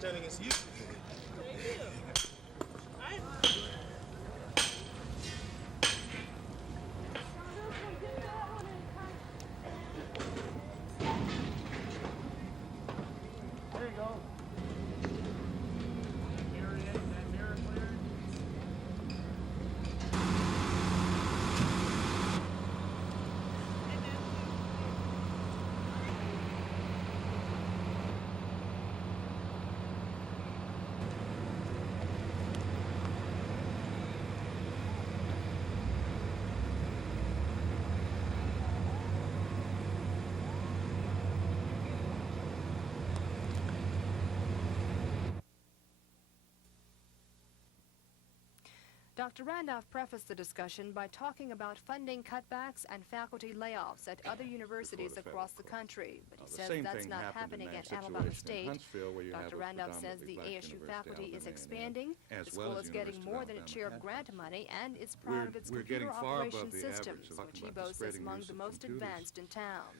pretending it's you. There you go. That mirror cleared. Dr. Randolph prefaced the discussion by talking about funding cutbacks and faculty layoffs at other universities across the country, but he says that's not happening at Alabama State. Dr. Randolph says the ASU faculty is expanding, the school is getting more than its share of grant money, and it's proud of its computer operation systems, which he boasts is among the most advanced in town.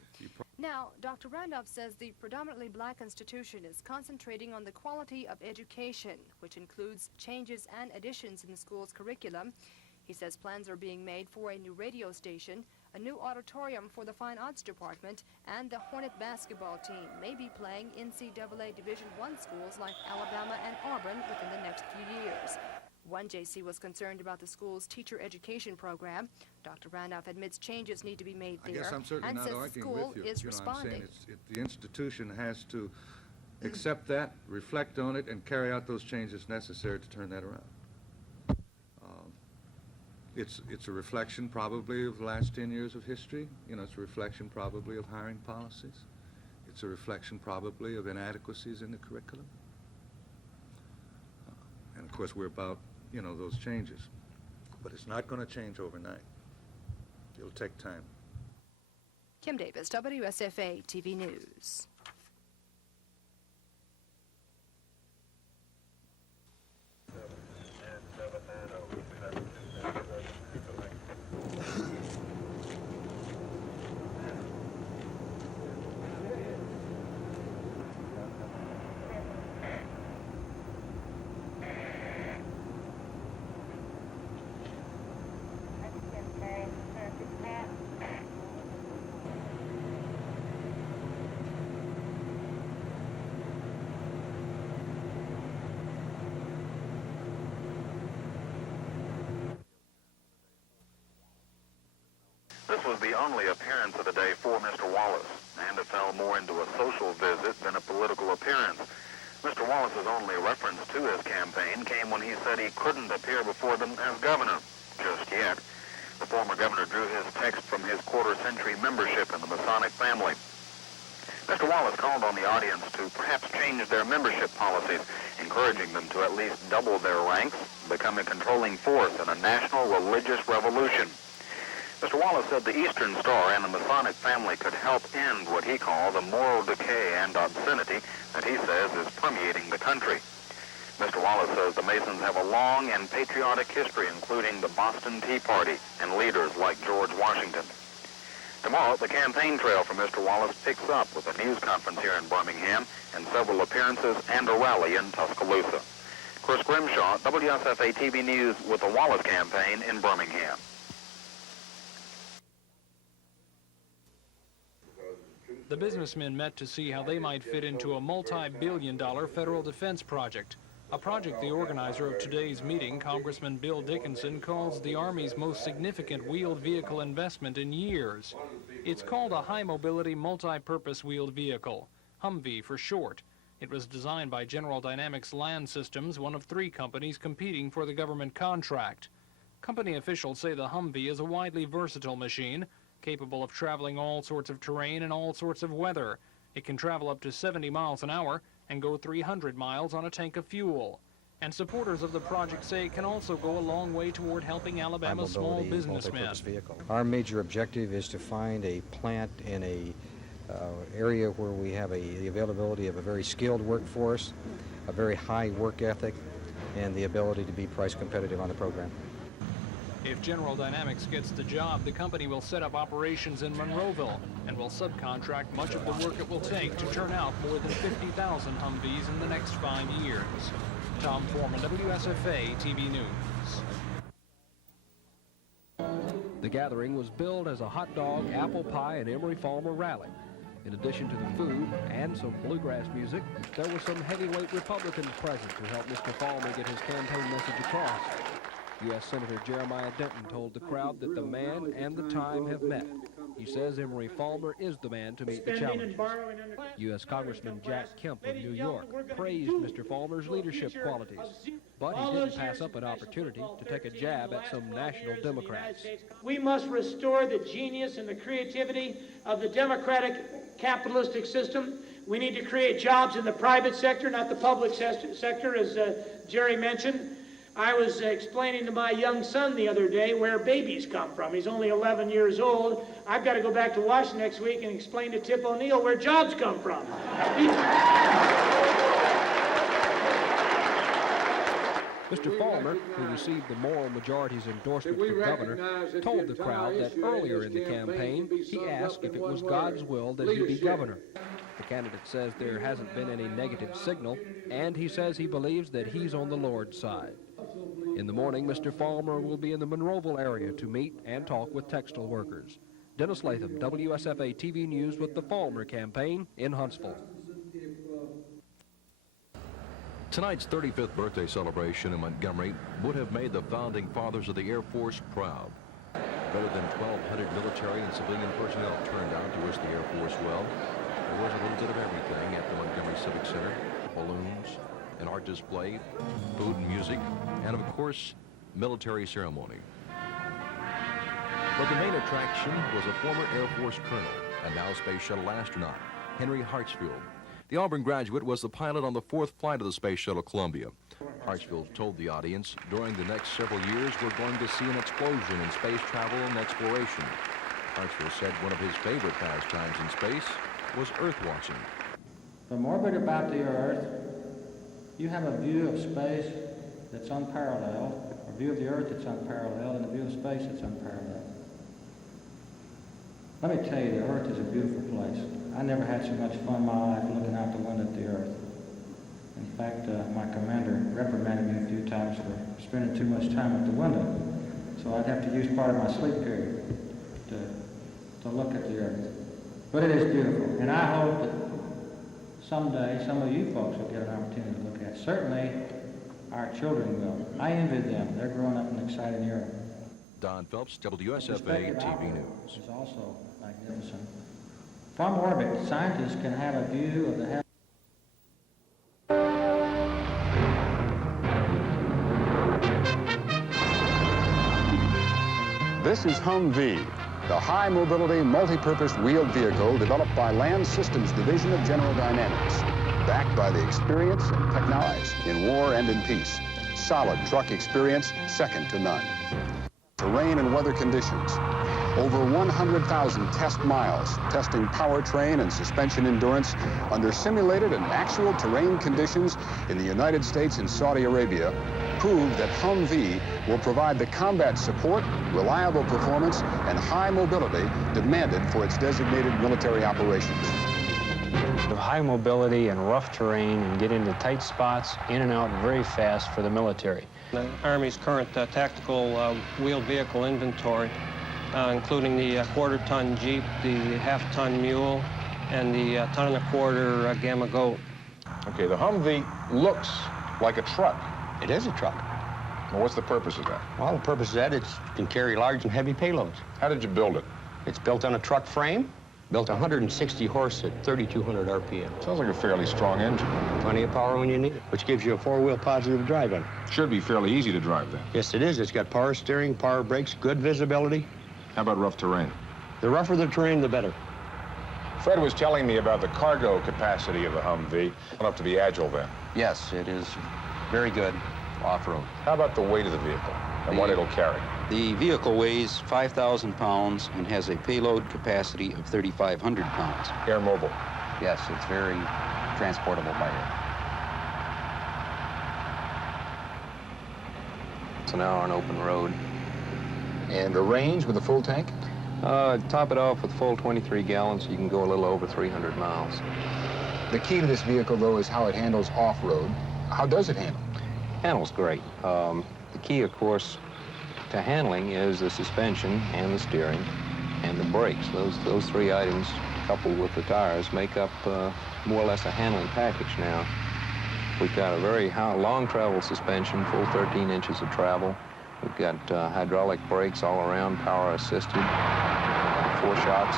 Now, Dr. Randolph says the predominantly black institution is concentrating on the quality of education, which includes changes and additions in the school's curriculum. He says plans are being made for a new radio station, a new auditorium for the Fine Arts Department, and the Hornet basketball team may be playing NCAA Division I schools like Alabama and Auburn within the next few years. One JC was concerned about the school's teacher education program. Dr. Randolph admits changes need to be made there, I guess I'm certainly not arguing with you. Is responding. I'm saying the institution has to accept that, reflect on it, and carry out those changes necessary to turn that around. It's a reflection probably of the last 10 years of history. You know, it's a reflection probably of hiring policies. It's a reflection probably of inadequacies in the curriculum. And of course, we're about, you know, those changes. But it's not going to change overnight. It'll take time. Kim Davis, WSFA TV News. This was the only appearance of the day for Mr. Wallace, and it fell more into a social visit than a political appearance. Mr. Wallace's only reference to his campaign came when he said he couldn't appear before them as governor, just yet. The former governor drew his text from his quarter-century membership in the Masonic family. Mr. Wallace called on the audience to perhaps change their membership policies, encouraging them to at least double their ranks, become a controlling force in a national religious revolution. Mr. Wallace said the Eastern Star and the Masonic family could help end what he called the moral decay and obscenity that he says is permeating the country. Mr. Wallace says the Masons have a long and patriotic history, including the Boston Tea Party and leaders like George Washington. Tomorrow, the campaign trail for Mr. Wallace picks up with a news conference here in Birmingham and several appearances and a rally in Tuscaloosa. Chris Grimshaw, WSFA TV News with the Wallace campaign in Birmingham. The businessmen met to see how they might fit into a multi-billion-dollar federal defense project, a project the organizer of today's meeting, Congressman Bill Dickinson, calls the Army's most significant wheeled vehicle investment in years. It's called a high-mobility multi-purpose wheeled vehicle, Humvee for short. It was designed by General Dynamics Land Systems, one of 3 companies competing for the government contract. Company officials say the Humvee is a widely versatile machine, capable of traveling all sorts of terrain and all sorts of weather. It can travel up to 70 miles an hour and go 300 miles on a tank of fuel. And supporters of the project say it can also go a long way toward helping Alabama's small businessmen. Our major objective is to find a plant in a area where we have the availability of a very skilled workforce, a very high work ethic, and the ability to be price competitive on the program. If General Dynamics gets the job, the company will set up operations in Monroeville and will subcontract much of the work it will take to turn out more than 50,000 Humvees in the next 5 years. Tom Foreman, WSFA TV News. The gathering was billed as a hot dog, apple pie, and Emery Falmer rally. In addition to the food and some bluegrass music, there were some heavyweight Republicans present to help Mr. Falmer get his campaign message across. U.S. Senator Jeremiah Denton told the crowd that the man and the time have met. He says Emery Falmer is the man to meet the challenge. U.S. Congressman Jack Kemp of New York praised Mr. Falmer's leadership qualities, but he didn't pass up an opportunity to take a jab at some national Democrats. We must restore the genius and the creativity of the democratic capitalistic system. We need to create jobs in the private sector, not the public sector, as Jerry mentioned. I was explaining to my young son the other day where babies come from. He's only 11 years old. I've got to go back to Washington next week and explain to Tip O'Neill where jobs come from. Mr. Falmer, who received the moral majority's endorsement for governor, told the crowd that earlier in the campaign, he asked if it was God's will that he be governor. The candidate says there hasn't been any negative signal, and he says he believes that he's on the Lord's side. In the morning, Mr. Falmer will be in the Monroeville area to meet and talk with textile workers. Dennis Latham, WSFA TV News with the Falmer campaign in Huntsville. Tonight's 35th birthday celebration in Montgomery would have made the founding fathers of the Air Force proud. Better than 1,200 military and civilian personnel turned out to wish the Air Force well. There was a little bit of everything at the Montgomery Civic Center: balloons, an art display, food and music, and of course, military ceremony. But the main attraction was a former Air Force colonel and now Space Shuttle astronaut, Henry Hartsfield. The Auburn graduate was the pilot on the 4th flight of the Space Shuttle Columbia. Hartsfield told the audience, during the next several years, we're going to see an explosion in space travel and exploration. Hartsfield said one of his favorite pastimes in space was Earth watching. From orbit about the Earth, you have a view of space that's unparalleled, a view of the Earth that's unparalleled, and a view of space that's unparalleled. Let me tell you, the Earth is a beautiful place. I never had so much fun in my life looking out the window at the Earth. In fact, my commander reprimanded me a few times for spending too much time at the window. So I'd have to use part of my sleep period to look at the Earth. But it is beautiful, and I hope that someday some of you folks will get an opportunity to look at it. Certainly, our children will. I envy them. They're growing up in an exciting era. Don Phelps, WSFA TV News. Is also magnificent. From orbit, scientists can have a view of the heavens. This is Humvee, the high-mobility, multi-purpose wheeled vehicle developed by Land Systems Division of General Dynamics, backed by the experience and technology in war and in peace. Solid truck experience, second to none. Terrain and weather conditions. Over 100,000 test miles, testing powertrain and suspension endurance under simulated and actual terrain conditions in the United States and Saudi Arabia, prove that Humvee will provide the combat support, reliable performance, and high mobility demanded for its designated military operations. High mobility and rough terrain, and get into tight spots, in and out very fast for the military. The Army's current tactical wheeled vehicle inventory, including the quarter-ton Jeep, the half-ton Mule, and the ton-and-a-quarter Gamma Goat. Okay, the Humvee looks like a truck. It is a truck. Well, what's the purpose of that? Well, the purpose of that, it can carry large and heavy payloads. How did you build it? It's built on a truck frame, built 160 horse at 3,200 RPM. Sounds like a fairly strong engine. Plenty of power when you need it, which gives you a four-wheel positive drive on it. Should be fairly easy to drive then. Yes, it is. It's got power steering, power brakes, good visibility. How about rough terrain? The rougher the terrain, the better. Fred was telling me about the cargo capacity of the Humvee. Enough to be agile then. Yes, it is very good off-road. How about the weight of the vehicle and what it'll carry? The vehicle weighs 5,000 pounds and has a payload capacity of 3,500 pounds. Air mobile? Yes, it's very transportable by air. So now on open road, And the range with a full tank? Top it off with full 23 gallons, so you can go a little over 300 miles. The key to this vehicle, though, is how it handles off-road. How does it handle? Handles great. The key, of course, to handling is the suspension and the steering and the brakes. Those three items, coupled with the tires, make up more or less a handling package now. We've got a very long travel suspension, full 13 inches of travel. We've got hydraulic brakes all around, power assisted, 4 shocks,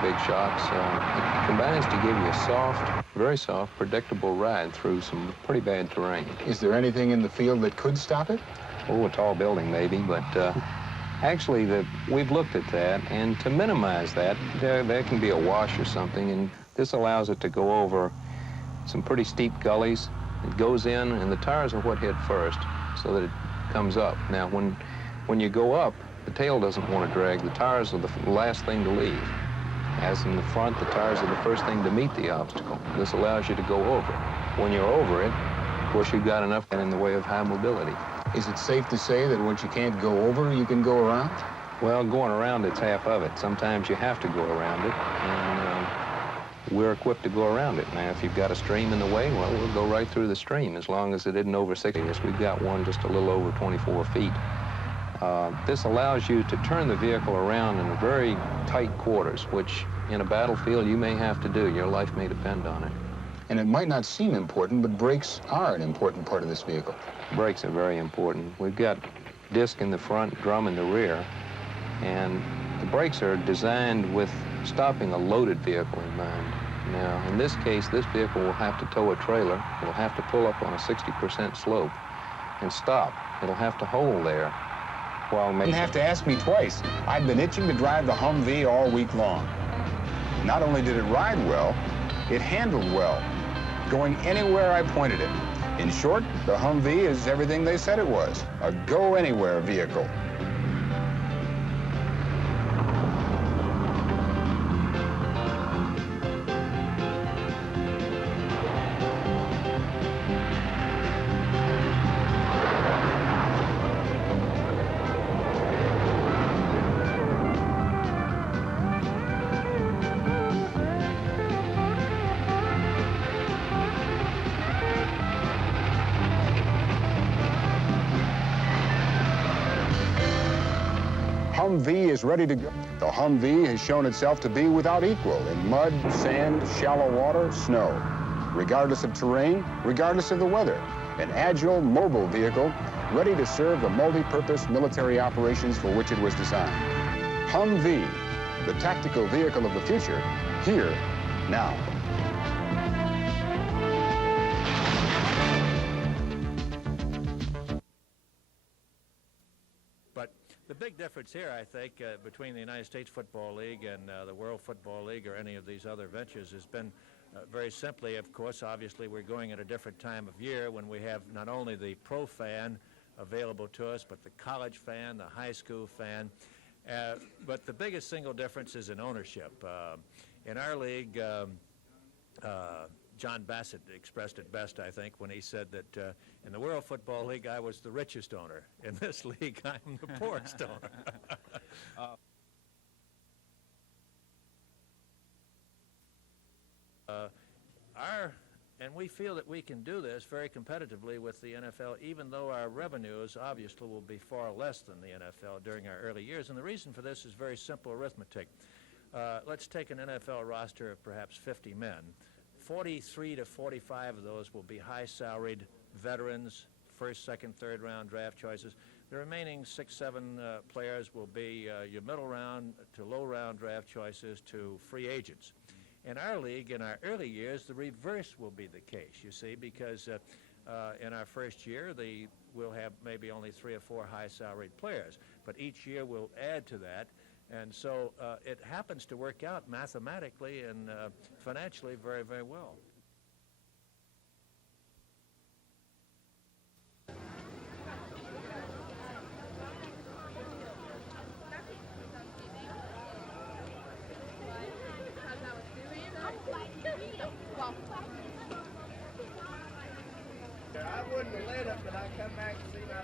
big shocks. It combines to give you a soft, very soft, predictable ride through some pretty bad terrain. Is there anything in the field that could stop it? Oh, a tall building maybe, but actually we've looked at that, and to minimize that, there can be a wash or something, and this allows it to go over some pretty steep gullies. It goes in, and the tires are what hit first, so that it comes up. Now, when you go up, the tail doesn't want to drag. The tires are the last thing to leave. As in the front, the tires are the first thing to meet the obstacle. This allows you to go over. When you're over it, of course, you've got enough in the way of high mobility. Is it safe to say that once you can't go over, you can go around? Well, going around, it's half of it. Sometimes you have to go around it, and we're equipped to go around it. Now, if you've got a stream in the way, well, we'll go right through the stream as long as it isn't over 60. We've got one just a little over 24 feet. This allows you to turn the vehicle around in very tight quarters, which in a battlefield you may have to do. Your life may depend on it. And it might not seem important, but brakes are an important part of this vehicle. Brakes are very important. We've got disc in the front, drum in the rear, and the brakes are designed with stopping a loaded vehicle in mind. Now, in this case, this vehicle will have to tow a trailer. It'll have to pull up on a 60% slope and stop. It'll have to hold there while You making... didn't have to ask me twice. I've been itching to drive the Humvee all week long. Not only did it ride well, it handled well, going anywhere I pointed it. In short, the Humvee is everything they said it was, a go-anywhere vehicle. Humvee is ready to go. The Humvee has shown itself to be without equal in mud, sand, shallow water, snow. Regardless of terrain, regardless of the weather, an agile, mobile vehicle ready to serve the multi-purpose military operations for which it was designed. Humvee, the tactical vehicle of the future, here, now. The big difference here, I think, between the United States Football League and the World Football League or any of these other ventures has been very simply, of course, obviously we're going at a different time of year when we have not only the pro fan available to us, but the college fan, the high school fan. But the biggest single difference is in ownership. In our league, John Bassett expressed it best, I think, when he said that in the World Football League, I was the richest owner. In this league, I'm the poorest owner. And we feel that we can do this very competitively with the NFL, even though our revenues obviously will be far less than the NFL during our early years. And the reason for this is very simple arithmetic. Let's take an NFL roster of perhaps 50 men. 43 to 45 of those will be high-salaried veterans, first, second, third round draft choices. The remaining 6, 7 players will be your middle round to low round draft choices to free agents. In our league, in our early years, the reverse will be the case, you see, because in our first year, we'll have maybe only 3 or 4 high-salaried players, but each year we'll add to that. And so it happens to work out mathematically and financially very, very well. I wouldn't have let it, but I come back and see my...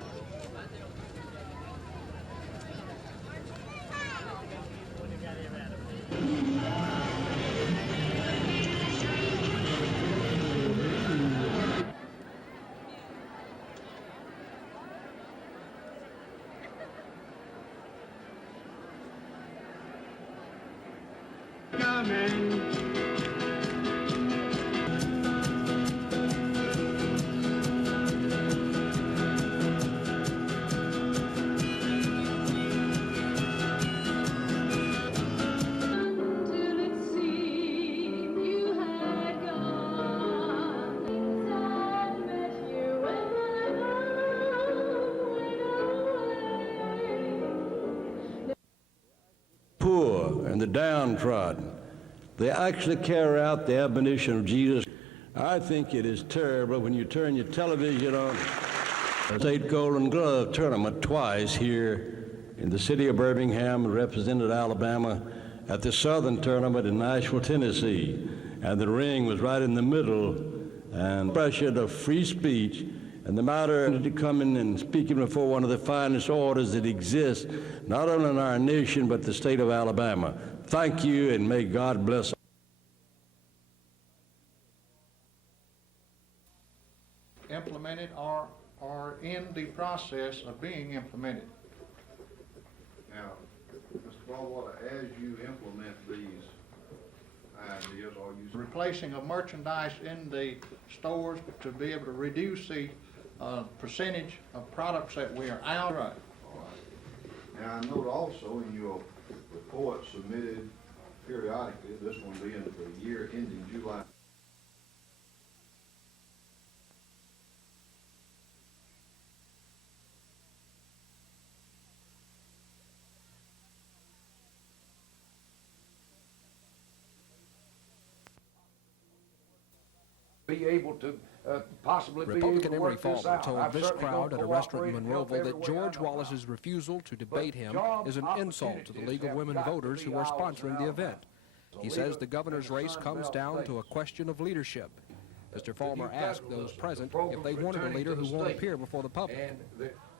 And the downtrodden. They actually carry out the admonition of Jesus. I think it is terrible when you turn your television on. The State Golden Glove tournament twice here in the city of Birmingham, represented Alabama at the Southern tournament in Nashville, Tennessee. And the ring was right in the middle, and pressured of free speech. And the matter to coming and speaking before one of the finest orders that exists, not only in our nation, but the state of Alabama. Thank you, and may God bless. Implemented or in the process of being implemented. Now, Mr. Baldwater, as you implement these ideas, are you replacing of merchandise in the stores to be able to reduce the percentage of products that we are out of. All right. Now, I note also in your report submitted periodically, this one being for the year ending July. Be able to possibly Republican Emery Falmer told this crowd at a restaurant in Monroeville that George Wallace's refusal to debate him is an insult to the League of Women Voters who are sponsoring the event. He says the governor's race comes down to a question of leadership. Mr. Falmer asked those present if they wanted a leader who won't appear before the public.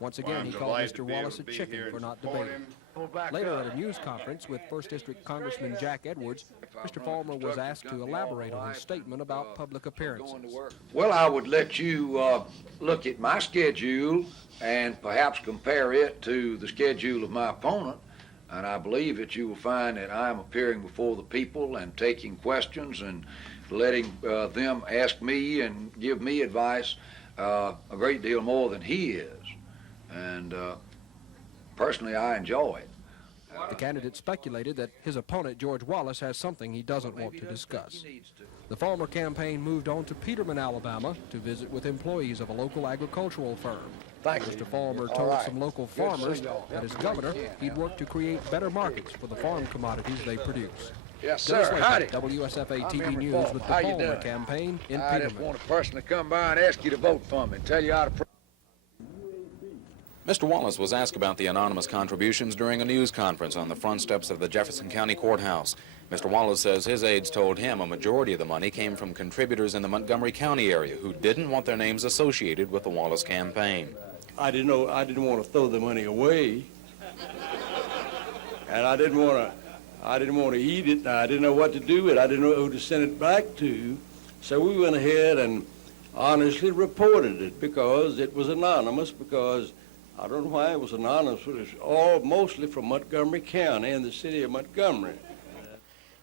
Once again, he called Mr. Wallace a chicken for not debating. Later at a news conference with 1st District Congressman Jack Edwards, Mr. Falmer was asked to elaborate on his statement about public appearances. Well, I would let you look at my schedule and perhaps compare it to the schedule of my opponent, and I believe that you will find that I am appearing before the people and taking questions and letting them ask me and give me advice a great deal more than he is. And personally, I enjoy it. The candidate speculated that his opponent, George Wallace, has something he doesn't want to discuss. The Falmer campaign moved on to Peterman, Alabama, to visit with employees of a local agricultural firm. Mr. Falmer told some local farmers that as governor, he'd work to create better markets for the farm commodities they produce. Yes, sir. Howdy. WSFA TV News with the Falmer campaign in I just want a person to come by and ask you to vote for me and tell you how to. Mr. Wallace was asked about the anonymous contributions during a news conference on the front steps of the Jefferson County Courthouse. Mr. Wallace says his aides told him a majority of the money came from contributors in the Montgomery County area who didn't want their names associated with the Wallace campaign. I didn't want to throw the money away, and I didn't want to eat it. I didn't know what to do with it. I didn't know who to send it back to. So we went ahead and honestly reported it because it was anonymous, because I don't know why it was anonymous, but it's all mostly from Montgomery County and the city of Montgomery.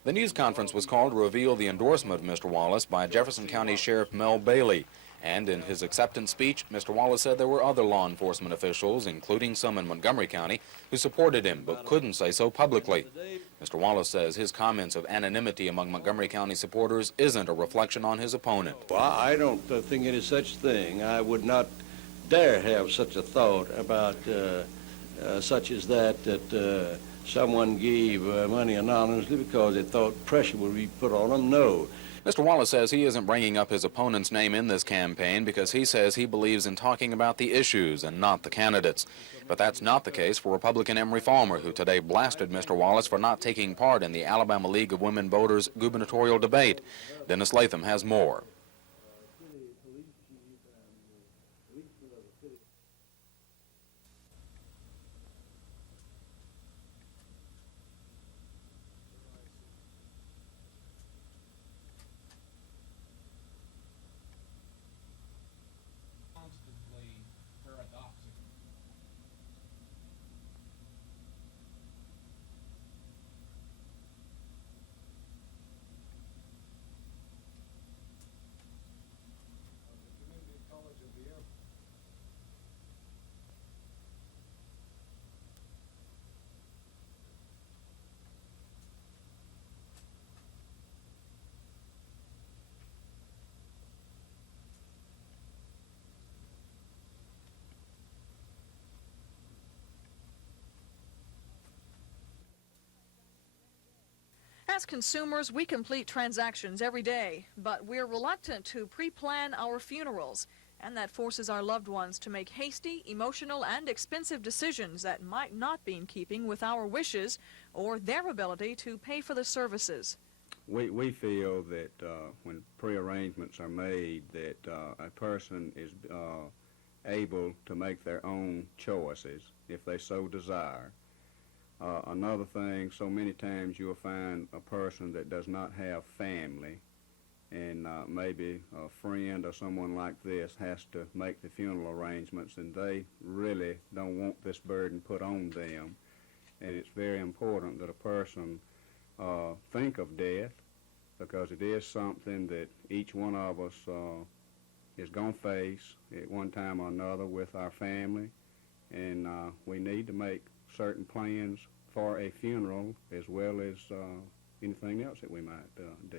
The news conference was called to reveal the endorsement of Mr. Wallace by Jefferson County Sheriff Mel Bailey. And in his acceptance speech, Mr. Wallace said there were other law enforcement officials, including some in Montgomery County, who supported him but couldn't say so publicly. Mr. Wallace says his comments of anonymity among Montgomery County supporters isn't a reflection on his opponent. Well, I don't think any such thing. I would not dare have such a thought about such as that someone gave money anonymously because they thought pressure would be put on them. No. Mr. Wallace says he isn't bringing up his opponent's name in this campaign because he says he believes in talking about the issues and not the candidates. But that's not the case for Republican Emery Falmer, who today blasted Mr. Wallace for not taking part in the Alabama League of Women Voters gubernatorial debate. Dennis Latham has more. As consumers, we complete transactions every day, but we're reluctant to pre-plan our funerals, and that forces our loved ones to make hasty, emotional, and expensive decisions that might not be in keeping with our wishes or their ability to pay for the services. We feel that when pre-arrangements are made, that a person is able to make their own choices if they so desire. Another thing, so many times you'll find a person that does not have family, and maybe a friend or someone like this has to make the funeral arrangements, and they really don't want this burden put on them. And it's very important that a person think of death, because it is something that each one of us is going to face at one time or another with our family, and we need to make certain plans for a funeral as well as anything else that we might do.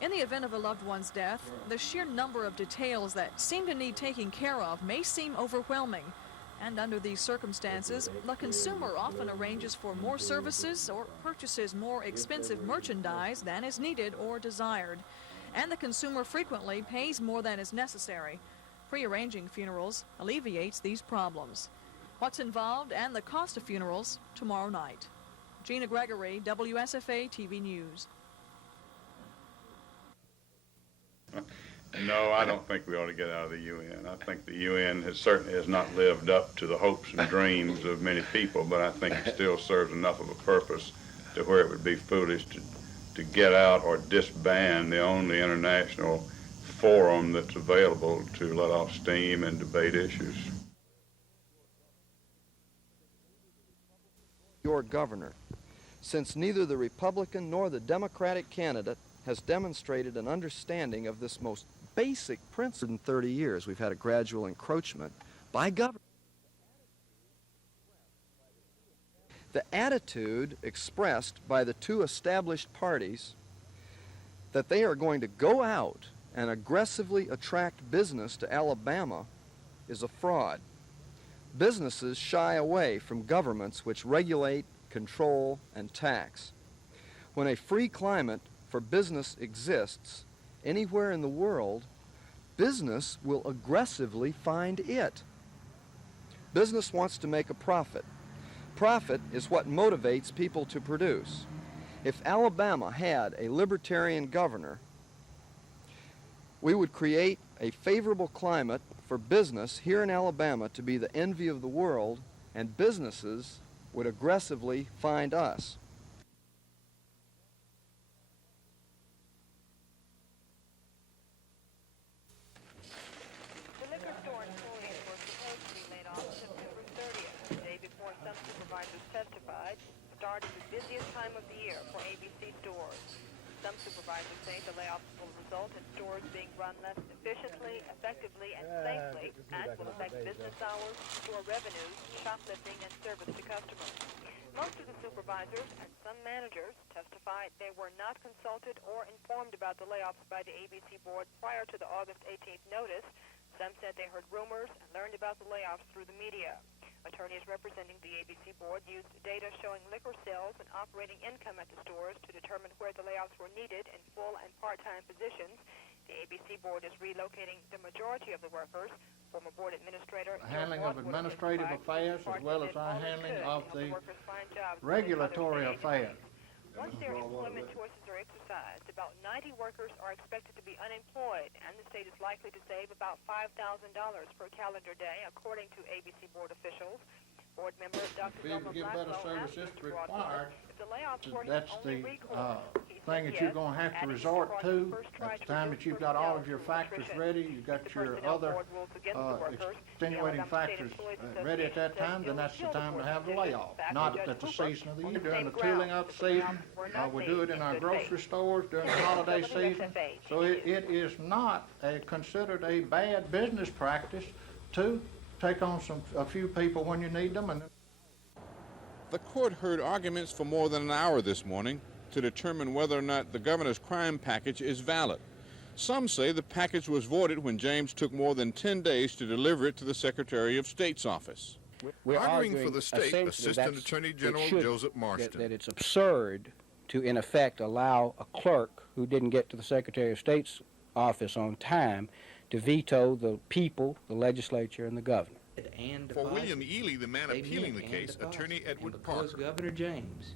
In the event of a loved one's death, the sheer number of details that seem to need taking care of may seem overwhelming. And under these circumstances, the consumer often arranges for more services or purchases more expensive merchandise than is needed or desired. And the consumer frequently pays more than is necessary. Pre-arranging funerals alleviates these problems. What's involved and the cost of funerals tomorrow night. Gina Gregory, WSFA TV News. No, I don't think we ought to get out of the UN. I think the UN certainly has not lived up to the hopes and dreams of many people, but I think it still serves enough of a purpose to where it would be foolish to get out or disband the only international forum that's available to let off steam and debate issues. Your governor, since neither the Republican nor the Democratic candidate has demonstrated an understanding of this most basic principle. In 30 years, we've had a gradual encroachment by government. The attitude expressed by the two established parties that they are going to go out and aggressively attract business to Alabama is a fraud. Businesses shy away from governments which regulate, control, and tax. When a free climate for business exists anywhere in the world, business will aggressively find it. Business wants to make a profit. Profit is what motivates people to produce. If Alabama had a libertarian governor, we would create a favorable climate for business here in Alabama to be the envy of the world, and businesses would aggressively find us. The liquor store employees were supposed to be laid off September 30th, the day before some supervisors testified, started the busiest time of the year for ABC stores. Some supervisors say the layoffs will result in stores being run less efficiently, effectively, and safely, and will affect business hours, store revenues, shoplifting, and service to customers. Most of the supervisors and some managers testified they were not consulted or informed about the layoffs by the ABC board prior to the August 18th notice. Some said they heard rumors and learned about the layoffs through the media. Attorneys representing the ABC board used data showing liquor sales and operating income at the stores to determine where the layoffs were needed in full and part-time positions. The ABC board is relocating the majority of the workers. Former board administrator handling of administrative affairs as well as our handling of the regulatory affairs. Once their employment choices are exercised, about 90 workers are expected to be unemployed, and the state is likely to save about $5,000 per calendar day, according to ABC board officials. Board member Dr. To give better services required, if the layoffs were that's the thing that you're going to have to resort to at the time that you've got all of your factors ready, you've got your other extenuating factors ready at that time, then that's the time to have the layoff, not at the season of the year. During the tooling up season, we do it in our grocery stores during the holiday season. So it is not considered a bad business practice to take on a few people when you need them. And the court heard arguments for more than an hour this morning to determine whether or not the governor's crime package is valid. Some say the package was voided when James took more than 10 days to deliver it to the Secretary of State's office. We're arguing for the state, Assistant Attorney General Joseph Marston. That it's absurd to, in effect, allow a clerk who didn't get to the Secretary of State's office on time to veto the people, the legislature, and the governor. For William Ely, the man appealing the case, Attorney Edward Because Parker. Governor James'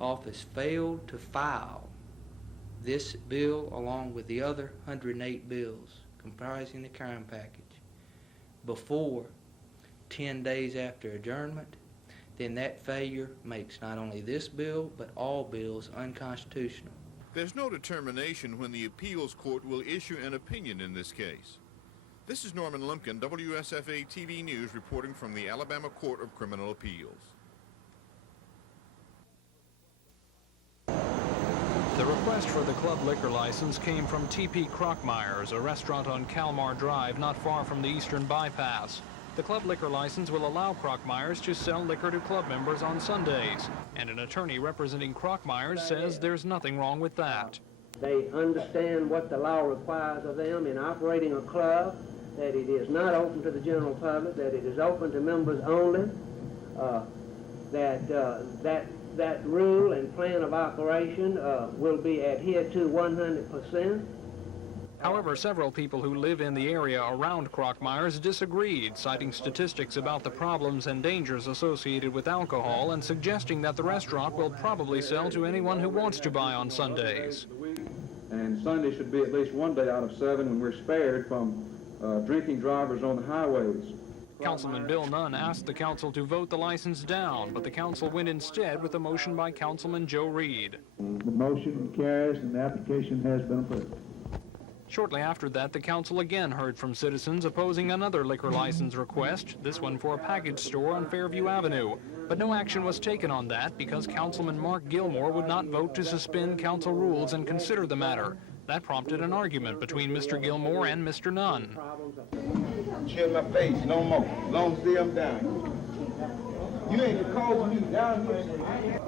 office failed to file this bill along with the other 108 bills comprising the crime package before 10 days after adjournment, then that failure makes not only this bill but all bills unconstitutional. There's no determination when the appeals court will issue an opinion in this case. This is Norman Lumpkin, WSFA TV News, reporting from the Alabama Court of Criminal Appeals. The request for the club liquor license came from T.P. Crockmeyer's, a restaurant on Kalmar Drive not far from the Eastern Bypass. The club liquor license will allow Crockmeyer's to sell liquor to club members on Sundays, and an attorney representing Crockmeyer's says there's nothing wrong with that. They understand what the law requires of them in operating a club, that it is not open to the general public, that it is open to members only, that rule and plan of operation will be adhered to 100%. However, several people who live in the area around Crockmeyer's disagreed, citing statistics about the problems and dangers associated with alcohol and suggesting that the restaurant will probably sell to anyone who wants to buy on Sundays. And Sunday should be at least one day out of 7 when we're spared from drinking drivers on the highways. Councilman Bill Nunn asked the council to vote the license down, but the council went instead with a motion by Councilman Joe Reed. The motion carries and the application has been approved. Shortly after that, the council again heard from citizens opposing another liquor license request, this one for a package store on Fairview Avenue. But no action was taken on that because Councilman Mark Gilmore would not vote to suspend council rules and consider the matter. That prompted an argument between Mr. Gilmore and Mr. Nunn. Chill my face, no more. As long as I'm down. You ain't causing me down here.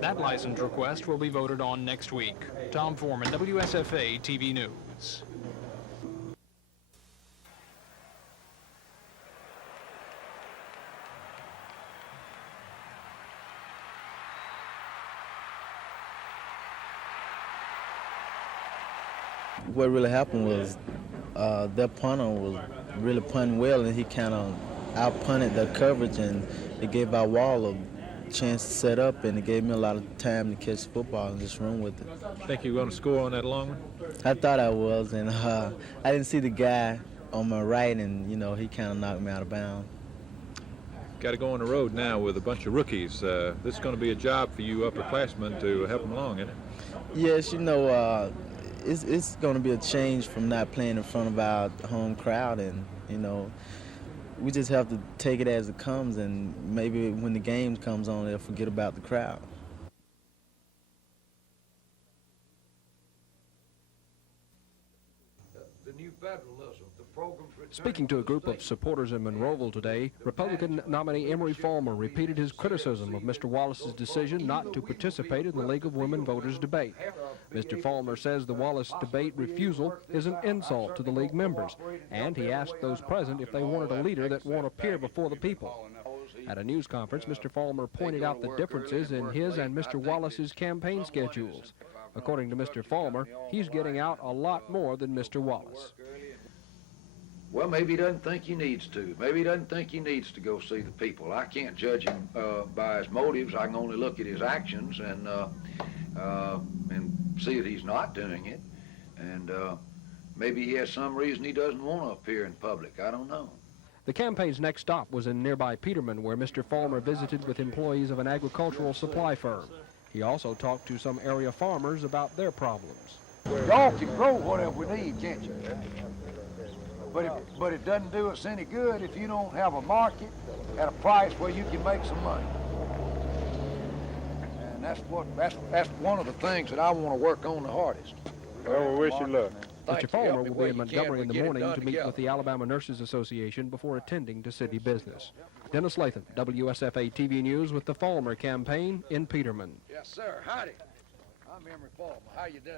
That license request will be voted on next week. Tom Foreman, WSFA TV News. What really happened was their punter was really punting well, and he kind of out-punted the coverage, and it gave our wall a chance to set up, and it gave me a lot of time to catch the football and just run with it. Think you're going to score on that long one? I thought I was, and I didn't see the guy on my right, and, you know, he kind of knocked me out of bounds. Got to go on the road now with a bunch of rookies. This is going to be a job for you upperclassmen to help them along, isn't it? Yes, you know, it's going to be a change from not playing in front of our home crowd, and, you know, we just have to take it as it comes, and maybe when the game comes on, they'll forget about the crowd. The new federalism, the programs. Speaking to a group of supporters in Monroeville today, Republican nominee Emery Farmer repeated his criticism of Mr. Wallace's decision not to participate in the League of Women Voters debate. Mr. Farmer says the Wallace debate refusal is an insult to the League members, and he asked those present if they wanted a leader that won't appear before the people. At a news conference, Mr. Farmer pointed out the differences in his and Mr. Wallace's campaign schedules. According to Mr. Farmer, he's getting out a lot more than Mr. Wallace. Well, maybe he doesn't think he needs to. Maybe he doesn't think he needs to go see the people. I can't judge him by his motives. I can only look at his actions and see that he's not doing it. And maybe he has some reason he doesn't want to appear in public. I don't know. The campaign's next stop was in nearby Peterman, where Mr. Farmer visited with employees of an agricultural supply firm. He also talked to some area farmers about their problems. Y'all can grow whatever we need, can't you? But it doesn't do us any good if you don't have a market at a price where you can make some money. And that's one of the things that I want to work on the hardest. Well, we wish you luck. Mr. Farmer will be in Montgomery in the morning to meet with the Alabama Nurses Association before attending to city business. Dennis Latham, WSFA TV News with the Farmer campaign in Peterman. Yes, sir. Howdy. I'm Emery Farmer. How you doing?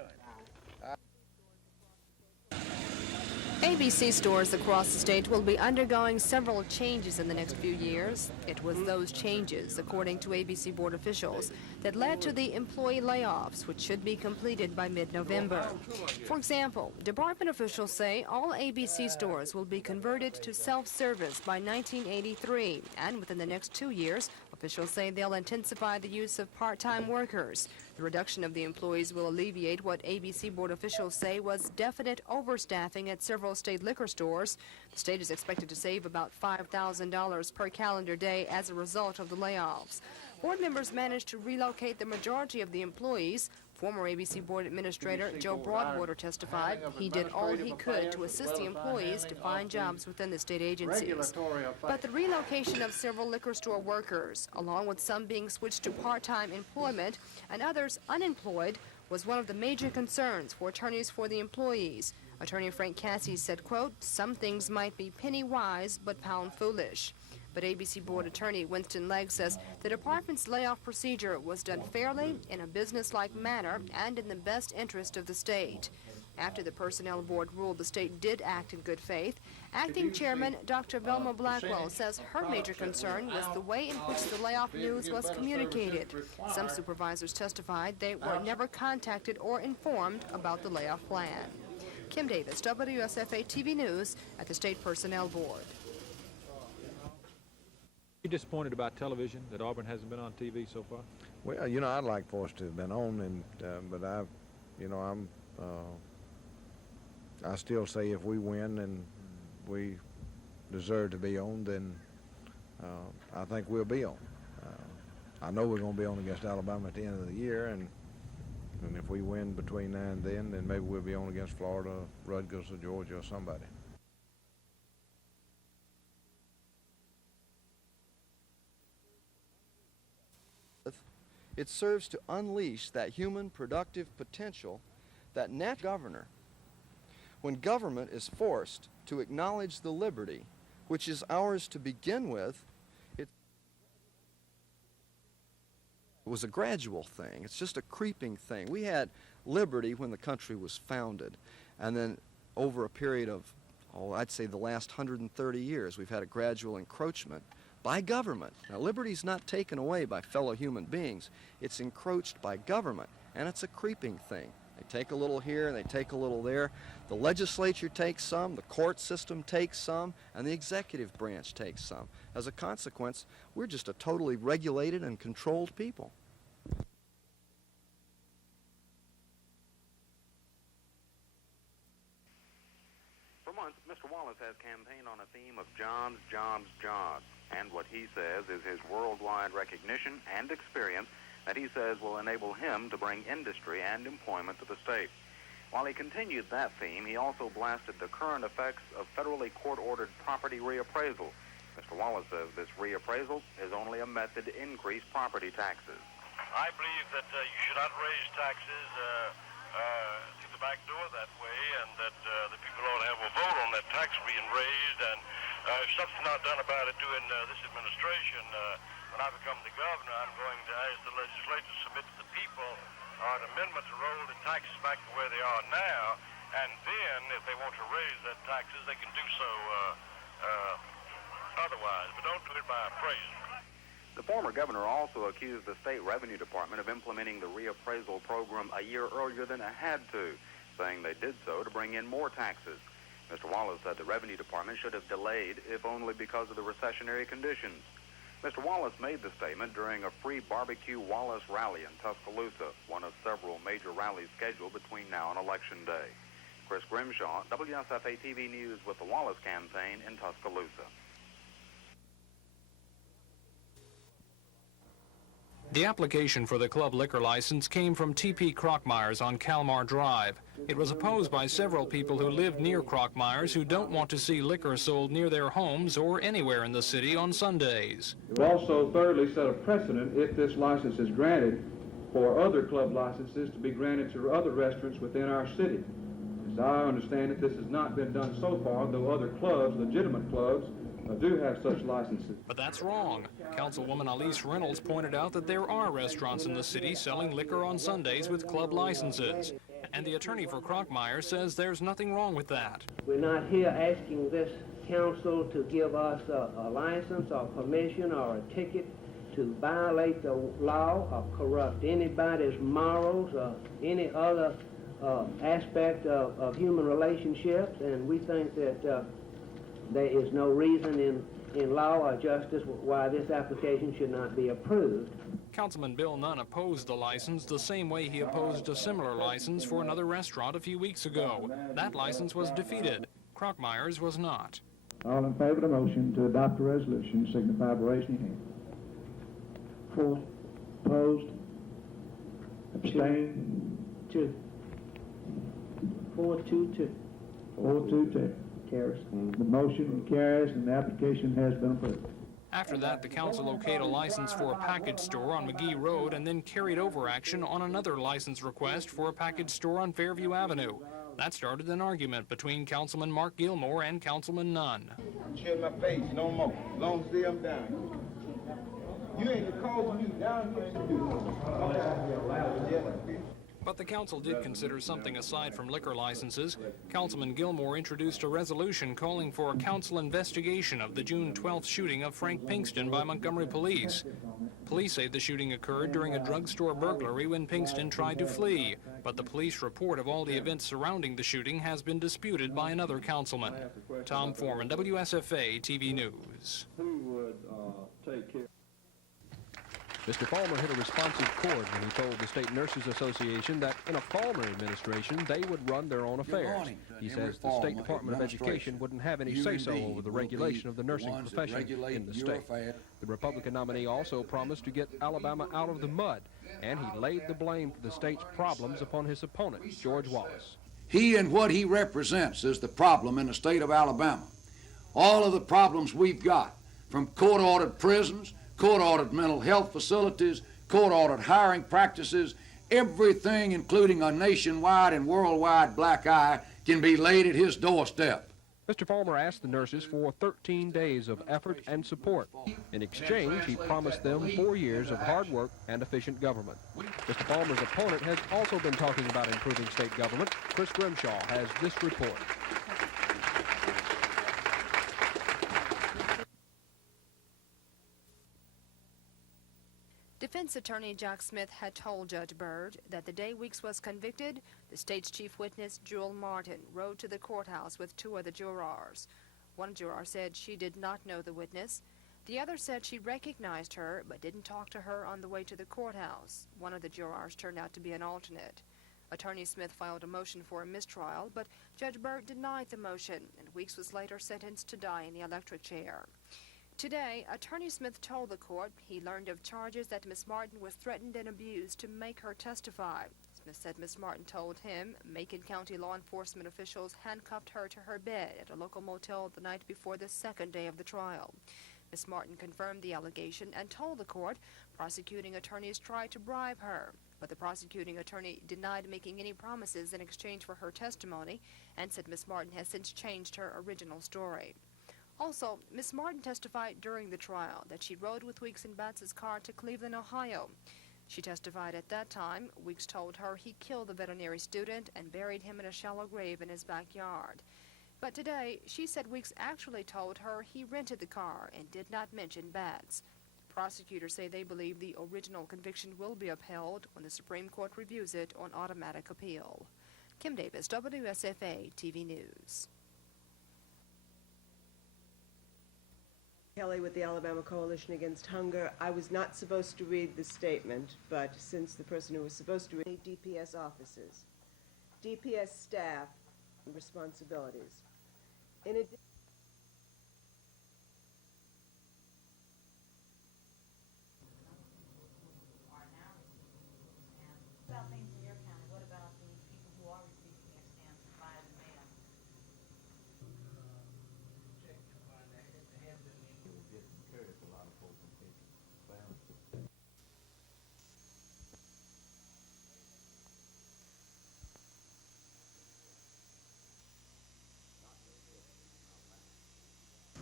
ABC stores across the state will be undergoing several changes in the next few years. It was those changes, according to ABC board officials, that led to the employee layoffs, which should be completed by mid-November. For example, department officials say all ABC stores will be converted to self-service by 1983, and within the next 2 years, officials say they'll intensify the use of part-time workers. The reduction of the employees will alleviate what ABC board officials say was definite overstaffing at several state liquor stores. The state is expected to save about $5,000 per calendar day as a result of the layoffs. Board members managed to relocate the majority of the employees. Former ABC board administrator Joe Broadwater testified he did all he could to assist the employees to find jobs within the state agencies. But the relocation of several liquor store workers, along with some being switched to part-time employment and others unemployed, was one of the major concerns for attorneys for the employees. Attorney Frank Cassie said, quote, "Some things might be penny wise but pound foolish." But ABC board attorney Winston Legg says the department's layoff procedure was done fairly, in a business-like manner, and in the best interest of the state. After the personnel board ruled the state did act in good faith, acting chairman Dr. Velma Blackwell says her major concern was the way in which the layoff news was communicated. Some supervisors testified they were never contacted or informed about the layoff plan. Kim Davis, WSFA TV News at the State Personnel Board. You disappointed about television, that Auburn hasn't been on TV so far? Well, you know, I'd like for us to have been on, and but I still say if we win and we deserve to be on, then I think we'll be on. I know we're going to be on against Alabama at the end of the year, and if we win between now and then maybe we'll be on against Florida, Rutgers, or Georgia, or somebody. It serves to unleash that human productive potential, that natural governor. When government is forced to acknowledge the liberty, which is ours to begin with, it was a gradual thing. It's just a creeping thing. We had liberty when the country was founded, and then over a period of, I'd say the last 130 years, we've had a gradual encroachment by government. Now, liberty's not taken away by fellow human beings. It's encroached by government, and it's a creeping thing. They take a little here and they take a little there. The legislature takes some, the court system takes some, and the executive branch takes some. As a consequence, we're just a totally regulated and controlled people. For months, Mr. Wallace has campaigned on a theme of jobs, jobs, jobs. And what he says is his worldwide recognition and experience that he says will enable him to bring industry and employment to the state. While he continued that theme, he also blasted the current effects of federally court-ordered property reappraisal. Mr. Wallace says this reappraisal is only a method to increase property taxes. I believe that you should not raise taxes through the back door that way, and that the people ought to have a vote on that tax being raised. And if something's not done about it during this administration, when I become the governor, I'm going to ask the legislature to submit to the people an amendment to roll the taxes back to where they are now, and then if they want to raise that taxes, they can do so otherwise, but don't do it by appraisal. The former governor also accused the state revenue department of implementing the reappraisal program a year earlier than it had to, saying they did so to bring in more taxes. Mr. Wallace said the revenue department should have delayed, if only because of the recessionary conditions. Mr. Wallace made the statement during a free barbecue Wallace rally in Tuscaloosa, one of several major rallies scheduled between now and Election Day. Chris Grimshaw, WSFA TV News with the Wallace campaign in Tuscaloosa. The application for the club liquor license came from T.P. Krockmeyer's on Kalmar Drive. It was opposed by several people who live near Krockmeyer's who don't want to see liquor sold near their homes or anywhere in the city on Sundays. It would also thirdly set a precedent, if this license is granted, for other club licenses to be granted to other restaurants within our city. As I understand it, this has not been done so far, though other clubs, legitimate clubs, do have such licenses. But that's wrong. Councilwoman Elise Reynolds pointed out that there are restaurants in the city selling liquor on Sundays with club licenses. and the attorney for Krockmeyer says there's nothing wrong with that. We're not here asking this council to give us a license or permission or a ticket to violate the law or corrupt anybody's morals or any other aspect of human relationships, and we think that there is no reason in law or justice why this application should not be approved. Councilman Bill Nunn opposed the license the same way he opposed a similar license for another restaurant a few weeks ago. That license was defeated. Krockmeyer's was not. All in favor of the motion to adopt the resolution signify by raising your hand. 4. Opposed? Abstained? 2. 4-2-2. 4-2-2. Carries. The motion carries and the application has been approved. After that, the council okayed a license for a package store on McGee Road and then carried over action on another license request for a package store on Fairview Avenue. That started an argument between Councilman Mark Gilmore and Councilman Nunn. Chill my face no more. As long as I'm down here. You ain't causing me down here. But the council did consider something aside from liquor licenses. Councilman Gilmore introduced a resolution calling for a council investigation of the June 12th shooting of Frank Pinkston by Montgomery police. Police say the shooting occurred during a drugstore burglary when Pinkston tried to flee, but the police report of all the events surrounding the shooting has been disputed by another councilman. Tom Foreman, WSFA TV News. Who would take care? Mr. Falmer hit a responsive chord when he told the State Nurses Association that in a Falmer administration, they would run their own affairs. He says the State Department of Education wouldn't have any say-so over the regulation of the nursing profession in the state. The Republican nominee also promised to get Alabama out of the mud, and he laid the blame for the state's problems upon his opponent, George Wallace. He and what he represents is the problem in the state of Alabama. All of the problems we've got, from court-ordered prisons, court-ordered mental health facilities, court-ordered hiring practices, everything, including a nationwide and worldwide black eye, can be laid at his doorstep. Mr. Falmer asked the nurses for 13 days of effort and support. In exchange, he promised them 4 years of hard work and efficient government. Mr. Falmer's opponent has also been talking about improving state government. Chris Grimshaw has this report. Defense attorney Jack Smith had told Judge Byrd that the day Weeks was convicted, the state's chief witness, Jewel Martin, rode to the courthouse with 2 other jurors. One juror said she did not know the witness. The other said she recognized her but didn't talk to her on the way to the courthouse. One of the jurors turned out to be an alternate. Attorney Smith filed a motion for a mistrial, but Judge Byrd denied the motion, and Weeks was later sentenced to die in the electric chair. Today, Attorney Smith told the court he learned of charges that Miss Martin was threatened and abused to make her testify. Smith said Miss Martin told him Macon County law enforcement officials handcuffed her to her bed at a local motel the night before the second day of the trial. Miss Martin confirmed the allegation and told the court prosecuting attorneys tried to bribe her, but the prosecuting attorney denied making any promises in exchange for her testimony and said Miss Martin has since changed her original story. Also, Miss Martin testified during the trial that she rode with Weeks in Batts' car to Cleveland, Ohio. She testified at that time Weeks told her he killed the veterinary student and buried him in a shallow grave in his backyard. But today, she said Weeks actually told her he rented the car and did not mention Batts. Prosecutors say they believe the original conviction will be upheld when the Supreme Court reviews it on automatic appeal. Kim Davis, WSFA TV News. Kelly with the Alabama Coalition Against Hunger. I was not supposed to read the statement, but since the person who was supposed to read DPS offices, DPS staff responsibilities. In addition,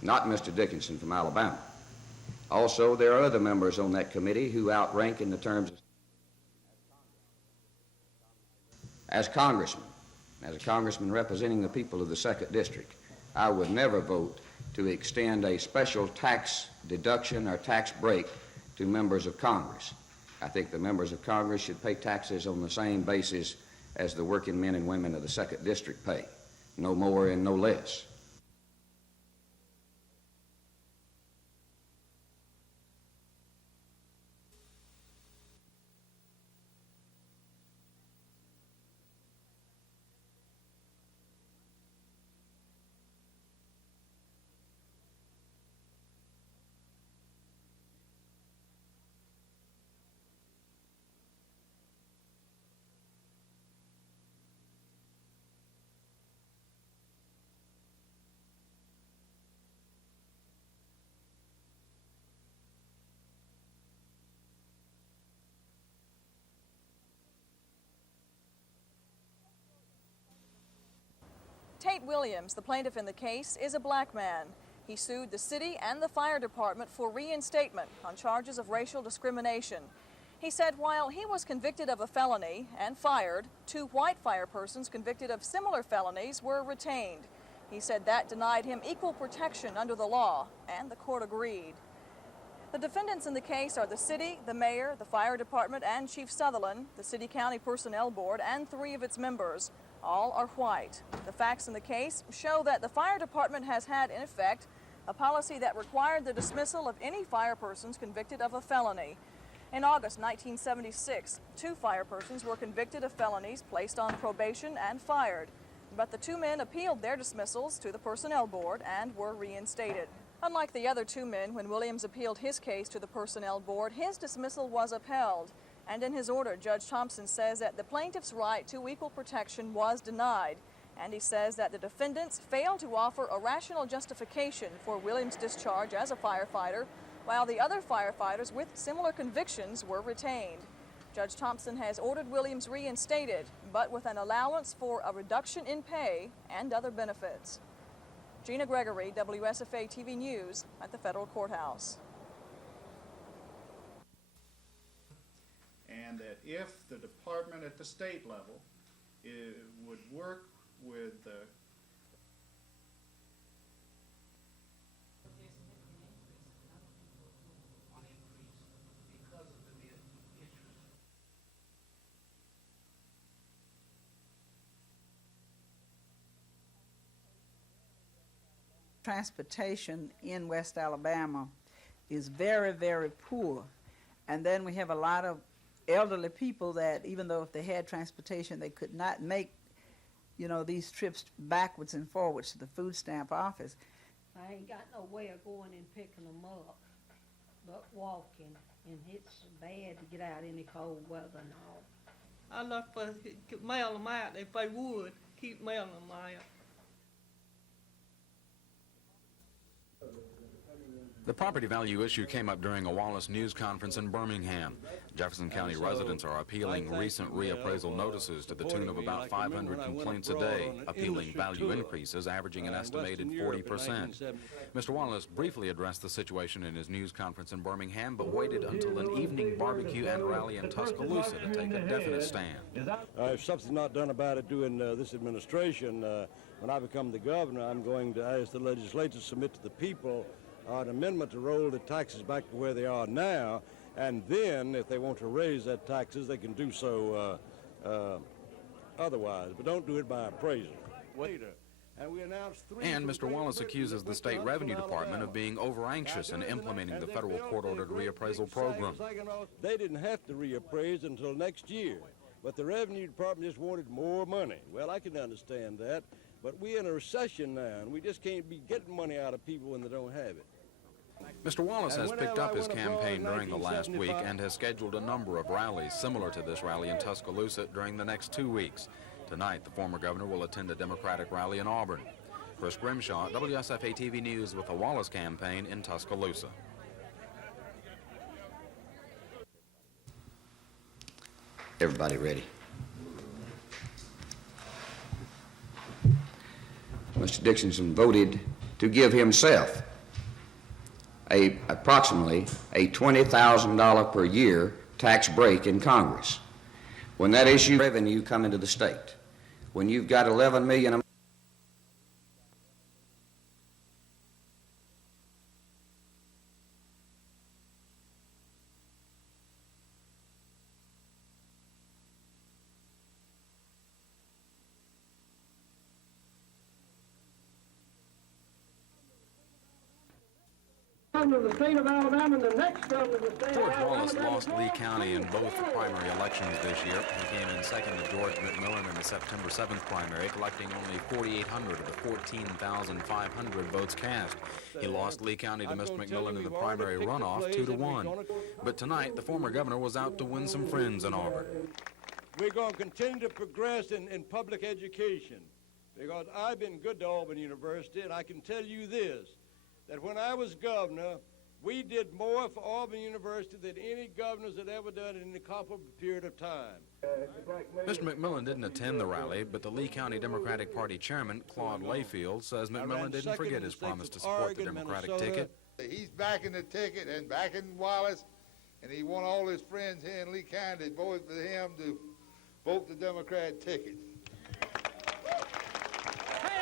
not Mr. Dickinson from Alabama. Also, there are other members on that committee who outrank in the terms of As a congressman representing the people of the 2nd District, I would never vote to extend a special tax deduction or tax break to members of Congress. I think the members of Congress should pay taxes on the same basis as the working men and women of the 2nd District pay, no more and no less. Tate Williams, the plaintiff in the case, is a black man. He sued the city and the fire department for reinstatement on charges of racial discrimination. He said while he was convicted of a felony and fired, 2 white fire persons convicted of similar felonies were retained. He said that denied him equal protection under the law, and the court agreed. The defendants in the case are the city, the mayor, the fire department, and Chief Sutherland, the city-county personnel board, and 3 of its members. All are white. The facts in the case show that the fire department has had, in effect, a policy that required the dismissal of any fire persons convicted of a felony. In August 1976, 2 fire persons were convicted of felonies, placed on probation, and fired. But the 2 men appealed their dismissals to the personnel board and were reinstated. Unlike the other 2 men, when Williams appealed his case to the personnel board, his dismissal was upheld. And in his order, Judge Thompson says that the plaintiff's right to equal protection was denied. And he says that the defendants failed to offer a rational justification for Williams' discharge as a firefighter, while the other firefighters with similar convictions were retained. Judge Thompson has ordered Williams reinstated, but with an allowance for a reduction in pay and other benefits. Gina Gregory, WSFA TV News at the Federal Courthouse. And that if the department at the state level would work with the transportation in West Alabama is very, very poor. And then we have a lot of elderly people that even though if they had transportation, they could not make, these trips backwards and forwards to the food stamp office. I ain't got no way of going and picking them up, but walking, and it's bad to get out any cold weather and all. I'd like to mail them out if they would, keep mailing them out. The property value issue came up during a Wallace News conference in Birmingham. Jefferson County residents are appealing recent reappraisal notices to the tune of about 500 complaints a day, appealing value increases averaging an estimated 40%. Mr. Wallace briefly addressed the situation in his news conference in Birmingham, but waited until an evening barbecue and rally in Tuscaloosa to take a definite stand. If something's not done about it during this administration, when I become the governor, I'm going to ask the legislature to submit to the people an amendment to roll the taxes back to where they are now, and then if they want to raise that taxes, they can do so otherwise, but don't do it by appraisal. And Mr. Wallace accuses the State Revenue Department of being over-anxious in implementing the federal court-ordered reappraisal program. They didn't have to reappraise until next year, but the Revenue Department just wanted more money. Well, I can understand that, but we're in a recession now, and we just can't be getting money out of people when they don't have it. Mr. Wallace has picked up his campaign during the last week and has scheduled a number of rallies similar to this rally in Tuscaloosa during the next 2 weeks. Tonight, the former governor will attend a Democratic rally in Auburn. Chris Grimshaw, WSFA TV News with the Wallace campaign in Tuscaloosa. Everybody ready? Mr. Dickinson voted to give himself approximately a $20,000 per year tax break in Congress. When that issue revenue come into the state, when you've got 11 million Of the state of Alabama and the next governor of the state George of Alabama. Wallace lost Lee County in both the primary elections this year. He came in second to George McMillan in the September 7th primary, collecting only 4,800 of the 14,500 votes cast. He lost Lee County to Mr. McMillan in the primary runoff 2-1. But tonight, the former governor was out to win some friends in Auburn. We're going to continue to progress in public education because I've been good to Auburn University, and I can tell you this, that when I was governor, we did more for Auburn University than any governors had ever done in a comparable period of time. Mr. McMillan didn't attend the rally, but the Lee County Democratic Party chairman, Claude Layfield, says McMillan didn't forget his promise to support the Democratic ticket. He's backing the ticket and backing Wallace, and he want all his friends here in Lee County to vote for him to vote the Democratic ticket.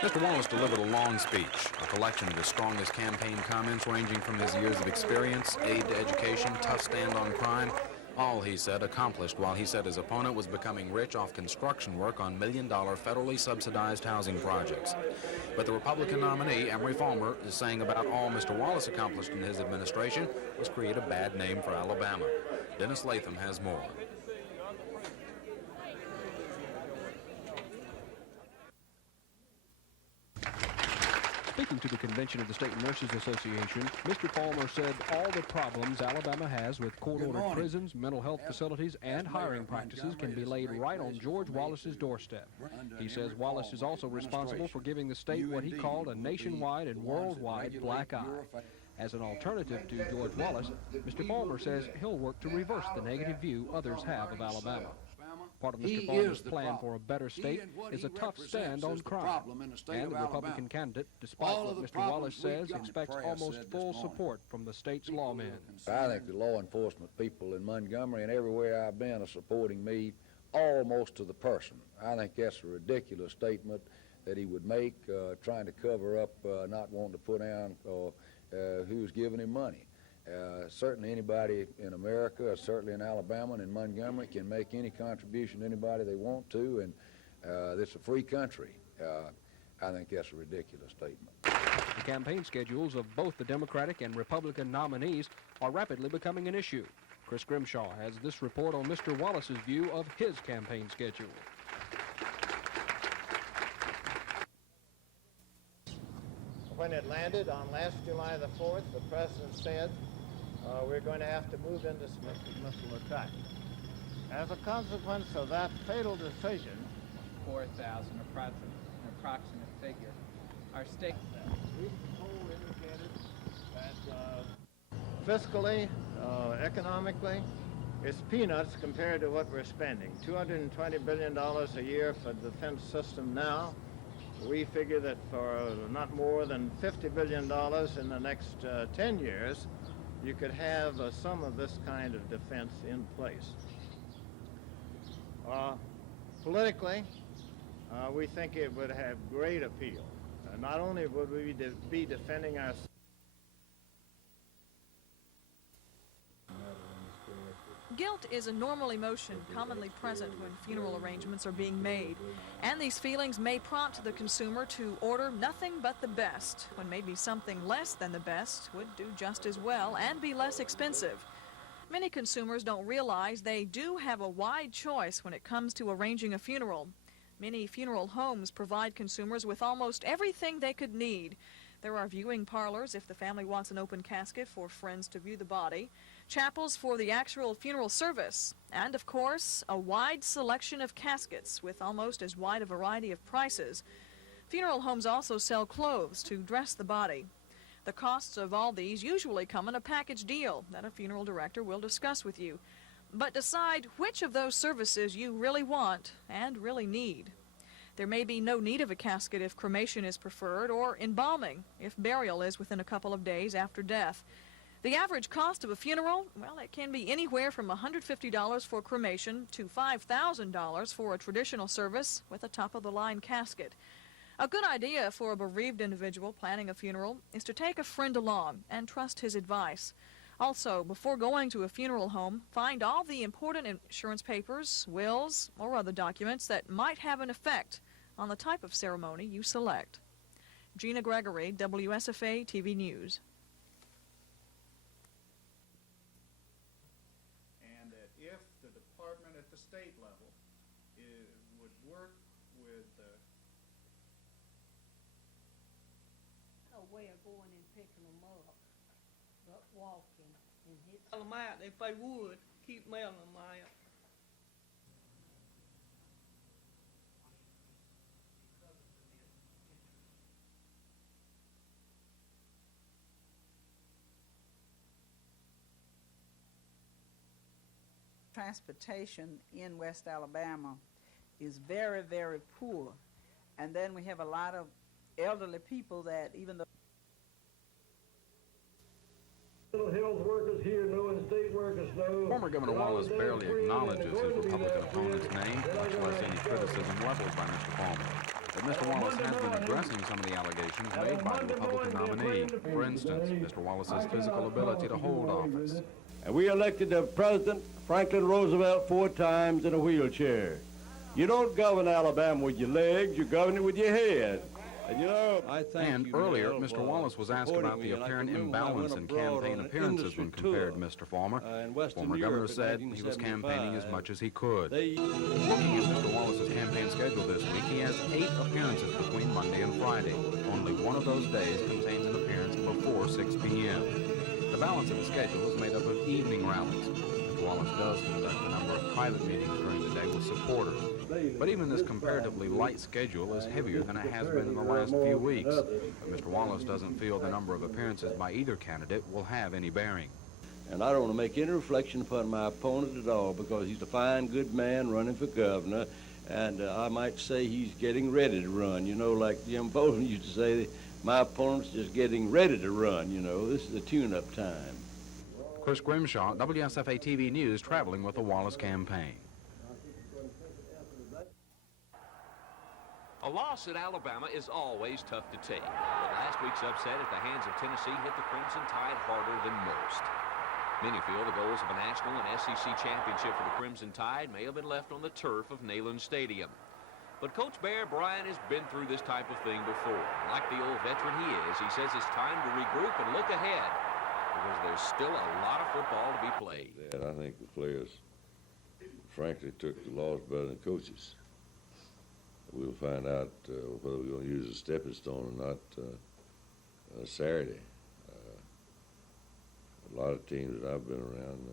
Mr. Wallace delivered a long speech, a collection of his strongest campaign comments ranging from his years of experience, aid to education, tough stand on crime, all, he said, accomplished while he said his opponent was becoming rich off construction work on million-dollar federally subsidized housing projects. But the Republican nominee, Emory Farmer, is saying about all Mr. Wallace accomplished in his administration was create a bad name for Alabama. Dennis Latham has more. Speaking to the convention of the State Nurses Association, Mr. Palmer said all the problems Alabama has with court-ordered prisons, mental health facilities, and hiring practices can be laid right on George Wallace's doorstep. He says Wallace is also responsible for giving the state what he called a nationwide and worldwide black eye. As an alternative to George Wallace, Mr. Palmer says he'll work to reverse the negative view others have of Alabama. Part of Mr. Palmer's plan for a better state is a tough stand on crime. And the Republican candidate, despite what Mr. Wallace says, expects almost full support from the state's lawmen. I think the law enforcement people in Montgomery and everywhere I've been are supporting me almost to the person. I think that's a ridiculous statement that he would make, trying to cover up not wanting to put down who's giving him money. Certainly anybody in America, certainly in Alabama and in Montgomery, can make any contribution to anybody they want to, and it's a free country. I think that's a ridiculous statement. The campaign schedules of both the Democratic and Republican nominees are rapidly becoming an issue. Chris Grimshaw has this report on Mr. Wallace's view of his campaign schedule. When it landed on last July the 4th, the president said, we're going to have to move into missile attack. As a consequence of that fatal decision, 4,000 approximate figure, our state recent poll indicated that fiscally, economically, it's peanuts compared to what we're spending. $220 billion a year for the defense system now. We figure that for not more than $50 billion in the next 10 years, you could have some of this kind of defense in place. Politically, we think it would have great appeal. Not only would we be defending ourselves, Guilt is a normal emotion commonly present when funeral arrangements are being made, and these feelings may prompt the consumer to order nothing but the best, when maybe something less than the best would do just as well and be less expensive. Many consumers don't realize they do have a wide choice when it comes to arranging a funeral. Many funeral homes provide consumers with almost everything they could need. There are viewing parlors if the family wants an open casket for friends to view the body, chapels for the actual funeral service, and of course, a wide selection of caskets with almost as wide a variety of prices. Funeral homes also sell clothes to dress the body. The costs of all these usually come in a package deal that a funeral director will discuss with you. But decide which of those services you really want and really need. There may be no need of a casket if cremation is preferred, or embalming if burial is within a couple of days after death. The average cost of a funeral, well, it can be anywhere from $150 for cremation to $5,000 for a traditional service with a top-of-the-line casket. A good idea for a bereaved individual planning a funeral is to take a friend along and trust his advice. Also, before going to a funeral home, find all the important insurance papers, wills, or other documents that might have an effect on the type of ceremony you select. Gina Gregory, WSFA TV News. And that if the department at the state level would work with No way of going and picking them up, but walking and hit. Mail them out if they would. Keep mailing them out. Transportation in West Alabama is very, very poor. And then we have a lot of elderly people that even though health workers here know and state workers know. Former Governor Wallace barely acknowledges his Republican opponent's name, much less any criticism leveled by Mr. Palmer. But Mr. Wallace has been addressing some of the allegations made by the Republican nominee. For instance, Mr. Wallace's physical ability to hold office. And we elected the President Franklin Roosevelt 4 times in a wheelchair. You don't govern Alabama with your legs, you govern it with your head. And you know, I thank And earlier, Mr. Wallace was asked about the apparent imbalance in campaign appearances when compared to Mr. Palmer. Former Governor said he was campaigning as much as he could. Looking at Mr. Wallace's campaign schedule this week, he has 8 appearances between Monday and Friday. Only one of those days contains an appearance before 6 p.m. The balance of the schedule is made up of evening rallies. Mr. Wallace does conduct a number of private meetings during the day with supporters. But even this comparatively light schedule is heavier than it has been in the last few weeks. But Mr. Wallace doesn't feel the number of appearances by either candidate will have any bearing. And I don't want to make any reflection upon my opponent at all, because he's a fine, good man running for governor, and I might say he's getting ready to run. You know, like Jim Bolton used to say, my opponent's just getting ready to run, you know. This is a tune-up time. Chris Grimshaw, WSFA TV News, traveling with the Wallace campaign. A loss at Alabama is always tough to take. But last week's upset at the hands of Tennessee hit the Crimson Tide harder than most. Many feel the goals of a national and SEC championship for the Crimson Tide may have been left on the turf of Neyland Stadium. But Coach Bear Bryant has been through this type of thing before. Like the old veteran he is, he says it's time to regroup and look ahead, because there's still a lot of football to be played. I think the players, frankly, took the loss better than coaches. We'll find out whether we're going to use a stepping stone or not Saturday. A lot of teams that I've been around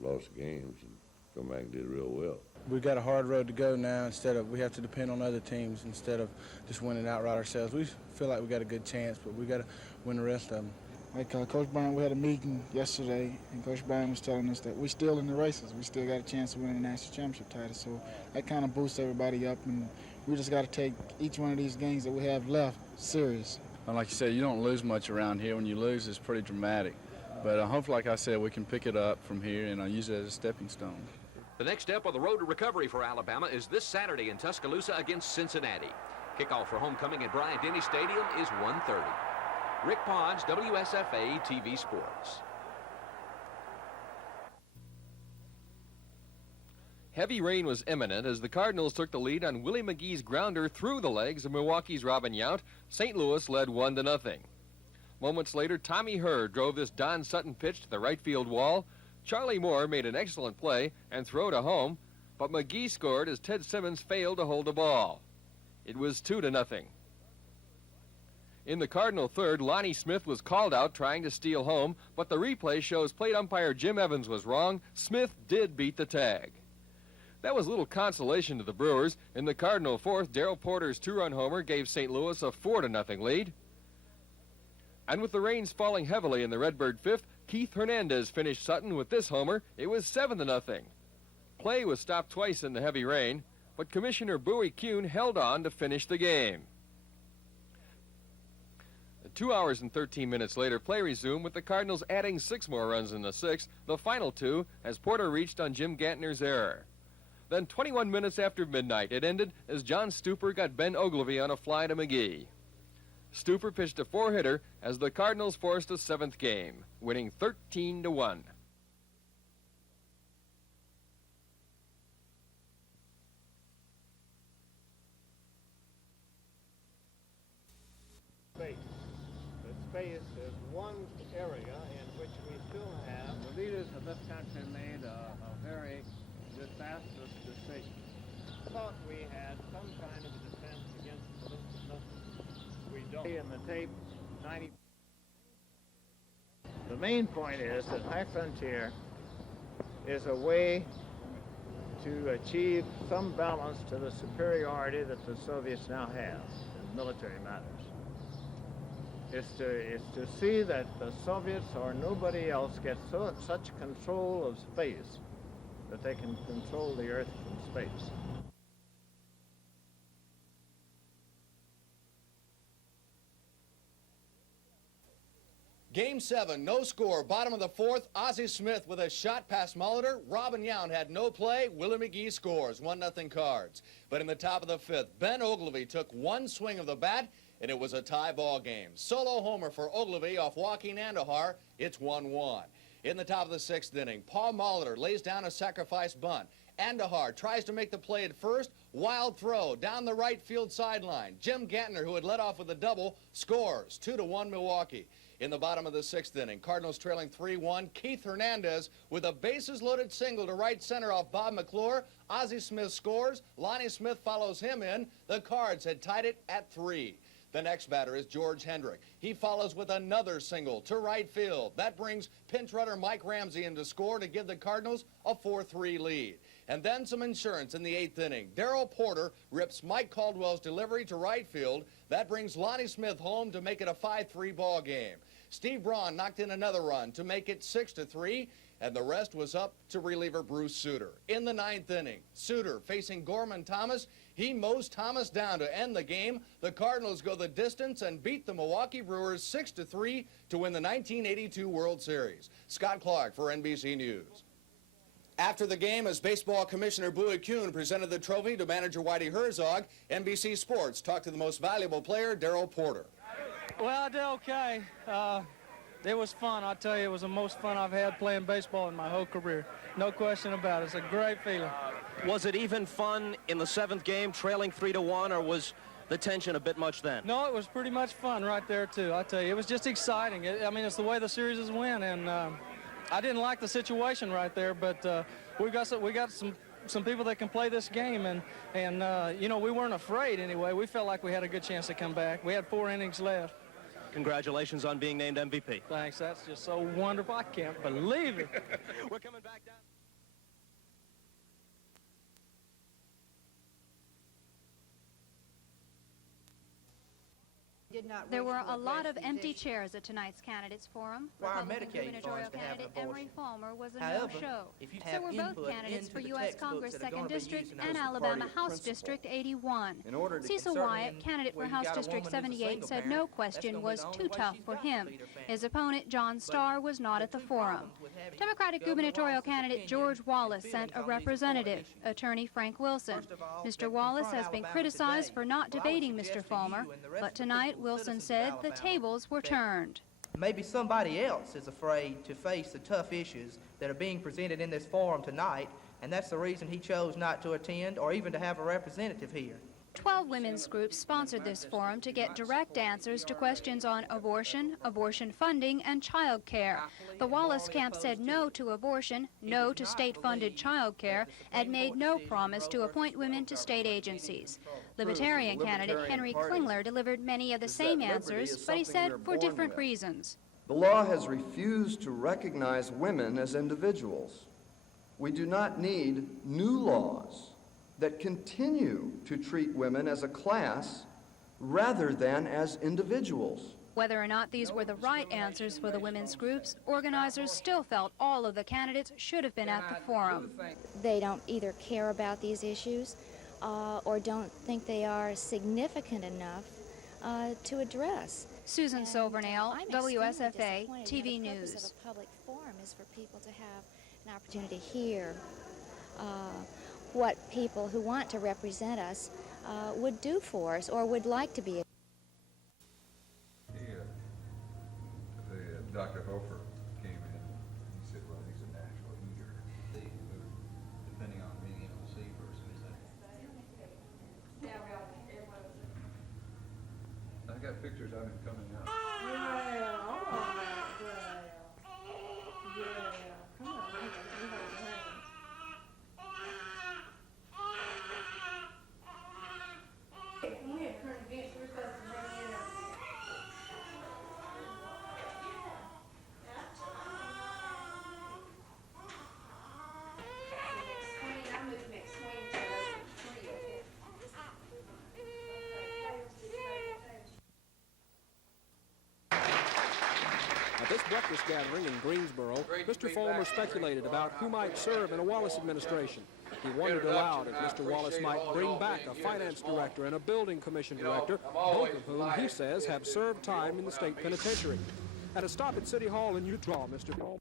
lost games and come back and did real well. We've got a hard road to go now. We have to depend on other teams instead of just winning outright ourselves. We feel like we got a good chance, but we got to win the rest of them. Like Coach Bryant, we had a meeting yesterday, and Coach Bryant was telling us that we're still in the races. We still got a chance to win the national championship title. So that kind of boosts everybody up, and we just got to take each one of these games that we have left serious. And like you said, you don't lose much around here. When you lose, it's pretty dramatic. But hopefully, like I said, we can pick it up from here and use it as a stepping stone. The next step on the road to recovery for Alabama is this Saturday in Tuscaloosa against Cincinnati. Kickoff for homecoming at Bryant-Denny Stadium is 1:30. Rick Ponds, WSFA TV Sports. Heavy rain was imminent as the Cardinals took the lead on Willie McGee's grounder through the legs of Milwaukee's Robin Yount. St. Louis led 1-0. Moments later, Tommy Hurd drove this Don Sutton pitch to the right field wall. Charlie Moore made an excellent play and throw to home, but McGee scored as Ted Simmons failed to hold the ball. It was 2-0. In the Cardinal third, Lonnie Smith was called out trying to steal home, but the replay shows plate umpire Jim Evans was wrong. Smith did beat the tag. That was little consolation to the Brewers. In the Cardinal fourth, Darrell Porter's 2-run homer gave St. Louis a 4-0 lead. And with the rains falling heavily in the Redbird fifth, Keith Hernandez finished Sutton with this homer. It was 7-0. Play was stopped twice in the heavy rain, but Commissioner Bowie Kuhn held on to finish the game. 2 hours and 13 minutes later, play resumed with the Cardinals adding 6 more runs in the 6th, the final 2, as Porter reached on Jim Gantner's error. Then 21 minutes after midnight, it ended as John Stuper got Ben Ogilvy on a fly to McGee. Stuper pitched a 4-hitter as the Cardinals forced a 7th game, winning 13-1. Space. The space is one area in which we still have. The leaders of this country made a very disastrous decision. Thought we had some kind of a defense against political justice. We don't. In the tape, 90. The main point is that High Frontier is a way to achieve some balance to the superiority that the Soviets now have in military matters. Is to see that the Soviets or nobody else gets such control of space that they can control the Earth from space. Game 7, no score, bottom of the 4th, Ozzie Smith with a shot past Molitor. Robin Yount had no play. Willie McGee scores, 1-0 Cards. But in the top of the 5th, Ben Ogilvy took one swing of the bat, and it was a tie ball game. Solo homer for Ogilvy off Joaquin Andahar. It's 1-1. In the top of the 6th inning, Paul Molitor lays down a sacrifice bunt. Andahar tries to make the play at first. Wild throw down the right field sideline. Jim Gantner, who had led off with a double, scores. 2-1 Milwaukee. In the bottom of the 6th inning, Cardinals trailing 3-1. Keith Hernandez with a bases-loaded single to right center off Bob McClure. Ozzie Smith scores. Lonnie Smith follows him in. The Cards had tied it at 3. The next batter is George Hendrick. He follows with another single to right field. That brings pinch runner Mike Ramsey in to score to give the Cardinals a 4-3 lead. And then some insurance in the 8th inning. Darrell Porter rips Mike Caldwell's delivery to right field. That brings Lonnie Smith home to make it a 5-3 ball game. Steve Braun knocked in another run to make it 6-3, and the rest was up to reliever Bruce Suter. In the 9th inning, Suter facing Gorman Thomas. He mows Thomas down to end the game. The Cardinals go the distance and beat the Milwaukee Brewers 6-3 to win the 1982 World Series. Scott Clark for NBC News. After the game, as Baseball Commissioner Bowie Kuhn presented the trophy to manager Whitey Herzog, NBC Sports talked to the most valuable player, Darrell Porter. Well, I did okay. It was fun. I'll tell you, it was the most fun I've had playing baseball in my whole career. No question about it. It's a great feeling. Was it even fun in the 7th game, trailing 3-1, or was the tension a bit much then? No, it was pretty much fun right there, too. I tell you, it was just exciting. I mean, it's the way the series is win, and I didn't like the situation right there, but we got some people that can play this game, and you know, we weren't afraid anyway. We felt like we had a good chance to come back. We had 4 innings left. Congratulations on being named MVP. Thanks. That's just so wonderful. I can't believe it. We're coming back down. There were a lot of empty chairs at tonight's candidates forum. Republican gubernatorial candidate Emery Fulmer was a no-show. So were both candidates for U.S. Congress 2nd District and Alabama House District 81. Cecil Wyatt, candidate for House District 78, said no question was too tough for him. His opponent, John Starr, was not at the forum. Democratic gubernatorial candidate George Wallace sent a representative, attorney Frank Wilson. Mr. Wallace has been criticized for not debating Mr. Fulmer, but tonight Wilson said the tables were turned. Maybe somebody else is afraid to face the tough issues that are being presented in this forum tonight, and that's the reason he chose not to attend or even to have a representative here. 12 women's groups sponsored this forum to get direct answers to questions on abortion, abortion funding, and child care. The Wallace camp said no to abortion, no to state-funded child care, and made no promise to appoint women to state agencies. Libertarian candidate Henry Klingler delivered many of the same answers, but he said for different reasons. The law has refused to recognize women as individuals. We do not need new laws that continue to treat women as a class rather than as individuals. Whether or not these were the right answers for the women's groups, organizers still felt all of the candidates should have been at the forum. They don't either care about these issues or don't think they are significant enough to address. Susan Silvernail, I'm WSFA extremely disappointed. TV Now, the purpose News. of a public forum is for people to have an opportunity to hear what people who want to represent us would do for us or would like to be. Dr. Hofer came in and he said, well, he's a natural eater. Depending on being able to see a person, is that? I got pictures of him coming out. At this breakfast gathering in Greensboro, Mr. Fulmer speculated about who might serve in a Wallace administration. He wondered aloud if Mr. Wallace might bring back a finance director and a building commission director, both of whom he says have served time in the state penitentiary. At a stop at City Hall in Utah, Mr. Fulmer